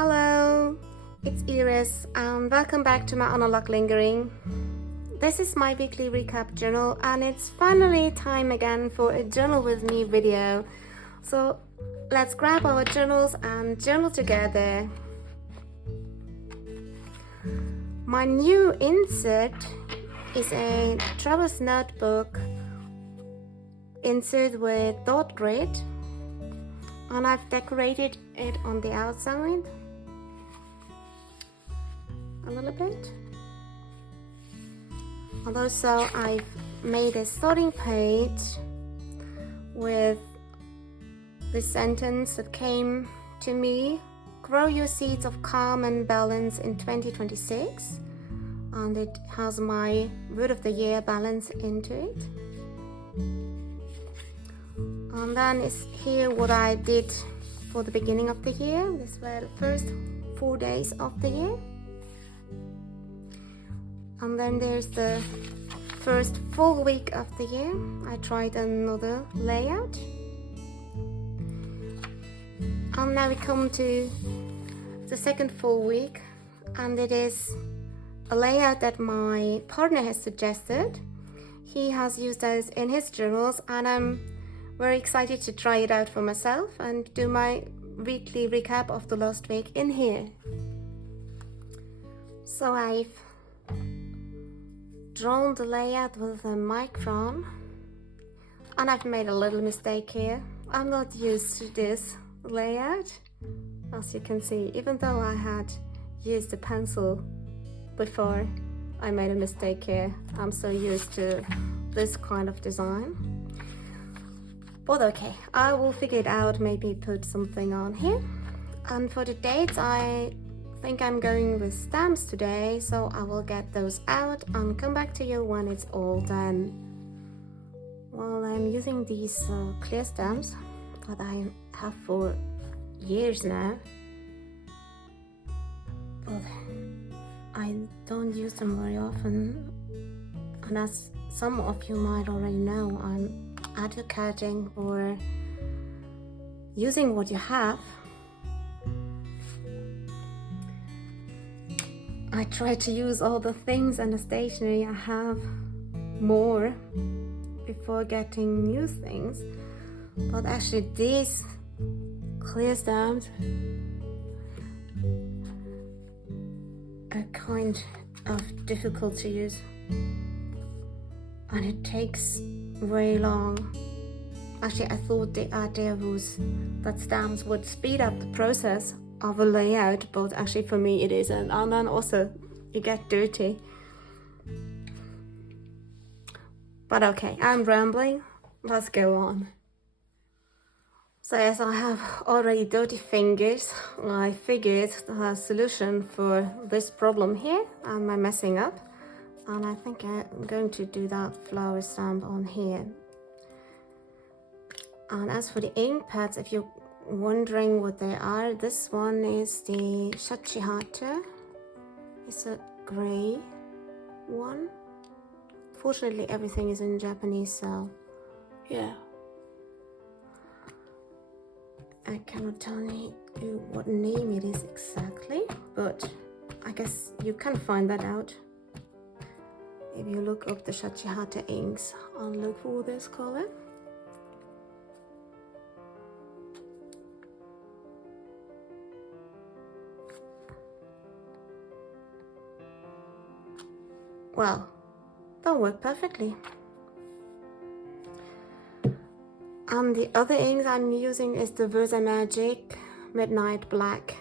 Hello, it's Iris and welcome back to my analog lingering. This is my weekly recap journal and it's finally time again for a journal with me video. So let's grab our journals and journal together. My new insert is a travel's notebook insert with dot grid, and I've decorated it on the outside a little bit, and also I've made a starting page with the sentence that came to me: grow your seeds of calm and balance in 2026, and it has my word of the year, balance, into it. And then is here what I did for the beginning of the year. These were the first 4 days of the year. And then there's the first full week of the year. I tried another layout. And now we come to the second full week, and it is a layout that my partner has suggested. He has used those in his journals, and I'm very excited to try it out for myself and do my weekly recap of the last week in here. So I've drawn the layout with a micron, and I've made a little mistake here. I'm not used to this layout, as you can see. Even though I had used a pencil before, I made a mistake here. I'm so used to this kind of design. But okay, I will figure it out, maybe put something on here. And for the dates, I think I'm going with stamps today, so I will get those out and come back to you when it's all done. Well, I'm using these clear stamps that I have for years now, but I don't use them very often. And as some of you might already know, I'm advocating for using what you have. I try to use all the things and the stationery I have more before getting new things, but actually these clear stamps are kind of difficult to use, and it takes very long. Actually, I thought the idea was that stamps would speed up the process of a layout, but actually for me it isn't. And then also you get dirty. But okay, I'm rambling. Let's go on. So as I have already dirty fingers, I figured the solution for this problem here and my messing up. And I think I'm going to do that flower stamp on here. And as for the ink pads, if you're wondering what they are, this one is the Shachihata. It's a gray one. Fortunately, everything is in Japanese, so yeah. I cannot tell you what name it is exactly, but I guess you can find that out if you look up the Shachihata inks and look for this color. Well, that worked perfectly. And the other inks I'm using is the Versa Magic Midnight Black.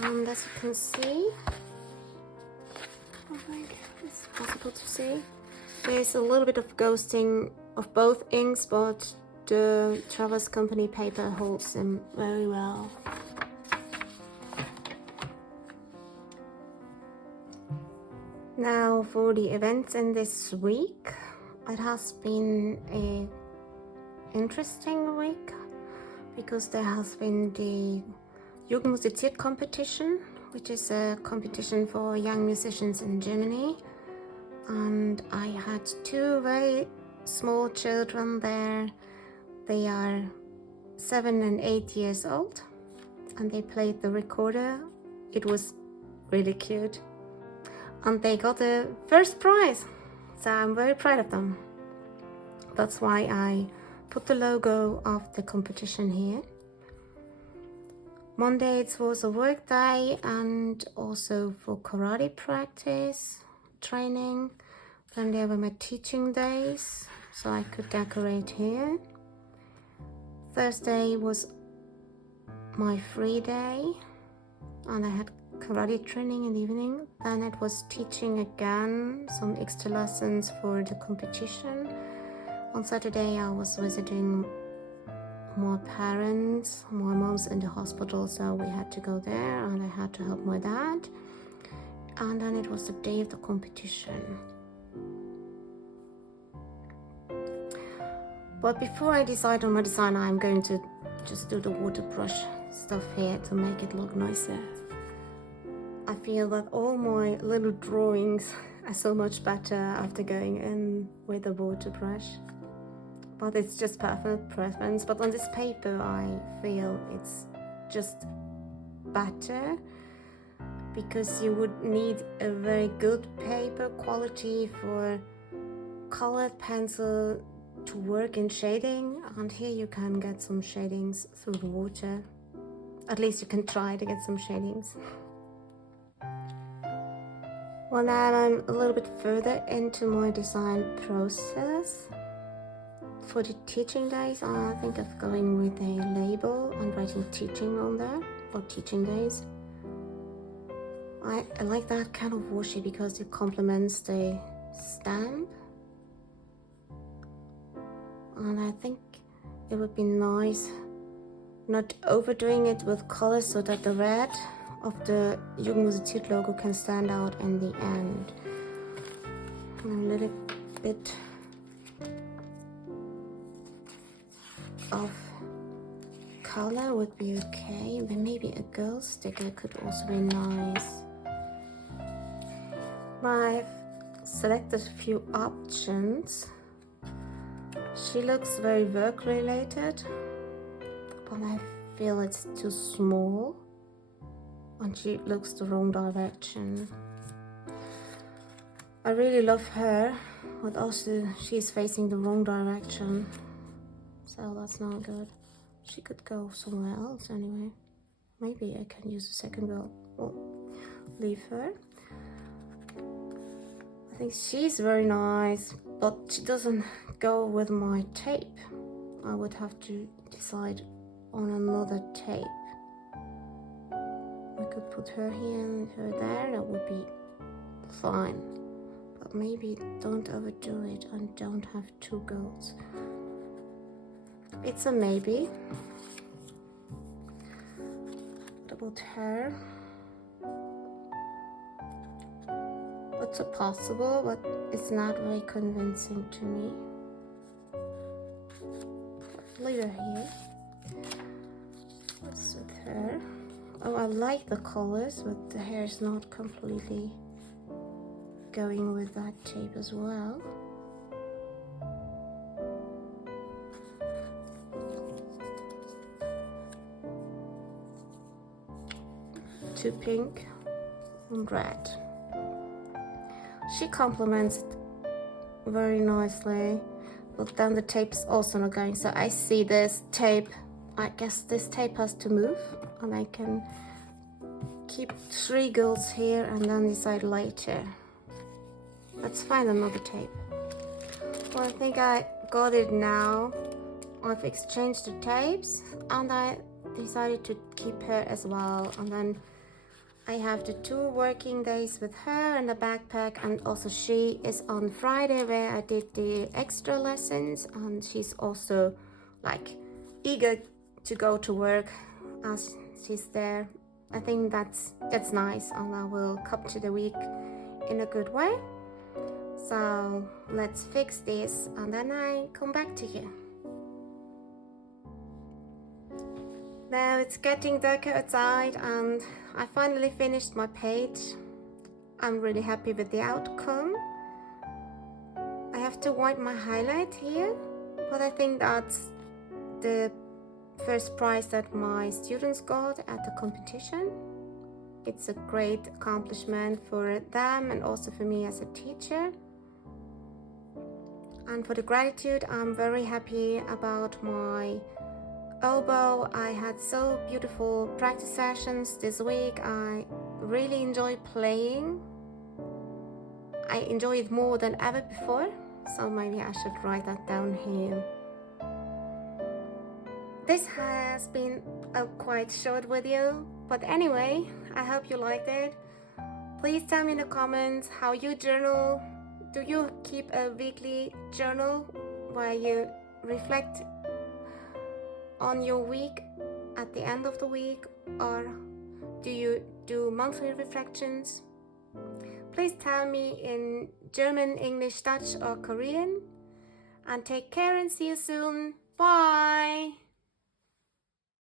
And as you can see, I think it's possible to see, there's a little bit of ghosting of both inks, but the Travelers Company paper holds them very well. Now for the events in this week, it has been an interesting week because there has been the Jugendmusiziert competition, which is a competition for young musicians in Germany, and I had 2 very small children there. They are 7 and 8 years old, and they played the recorder. It was really cute, and they got the first prize, so I'm very proud of them. That's why I put the logo of the competition here. Monday it was a work day and also for karate practice, training. Then there were my teaching days, so I could decorate here. Thursday was my free day, and I had karate training in the evening. Then it was teaching again, some extra lessons for the competition. On Saturday I was visiting more parents. My mom's in the hospital, so we had to go there, and I had to help my dad. And then it was the day of the competition. But before I decide on my design, I'm going to just do the water brush stuff here to make it look nicer. I feel that all my little drawings are so much better after going in with the water brush. But it's just personal preference. But on this paper, I feel it's just better, because you would need a very good paper quality for colored pencil to work in shading, and here you can get some shadings through the water. At least you can try to get some shadings. Well, now I'm a little bit further into my design process. For the teaching days, I think of going with a label and writing teaching on there, or teaching days. I like that kind of washi because it complements the stamp. And I think it would be nice not overdoing it with colors, so that the red of the Jugendmusikzeit logo can stand out in the end. And a little bit of color would be okay, but maybe a girl sticker could also be nice. I've selected a few options. She looks very work related, but I feel it's too small, and she looks the wrong direction. I really love her, but also she's facing the wrong direction, so that's not good. She could go somewhere else anyway. Maybe I can use the second girl. Well, leave her. I think she's very nice, but she doesn't go with my tape. I would have to decide on another tape. I could put her here and her there, that would be fine. But maybe don't overdo it and don't have two girls. It's a maybe. What about her? It's a possible, but it's not very convincing to me. Leave her here. What's with her? Oh, I like the colors, but the hair is not completely going with that tape as well. Too pink and red. She complements it very nicely, but then the tape is also not going. So I see this tape, I guess this tape has to move, and I can keep 3 girls here and then decide later. Let's find another tape. Well, I think I got it now. I've exchanged the tapes, and I decided to keep her as well. And then I have the 2 working days with her and the backpack, and also she is on Friday where I did the extra lessons, and she's also like eager to go to work as she's there. I think that's nice, and I will come to the week in a good way. So let's fix this and then I come back to you. Now it's getting darker outside and I finally finished my page. I'm really happy with the outcome. I have to wipe my highlight here, but I think that's the first prize that my students got at the competition. It's a great accomplishment for them and also for me as a teacher. And for the gratitude, I'm very happy about my oboe. I had so beautiful practice sessions this week. I really enjoy playing. I enjoy it more than ever before, so maybe I should write that down here. This has been a quite short video, but anyway, I hope you liked it. Please tell me in the comments how you journal. Do you keep a weekly journal where you reflect on your week at the end of the week, or do you do monthly reflections? Please tell me in German, English, Dutch or Korean. And take care and see you soon. Bye!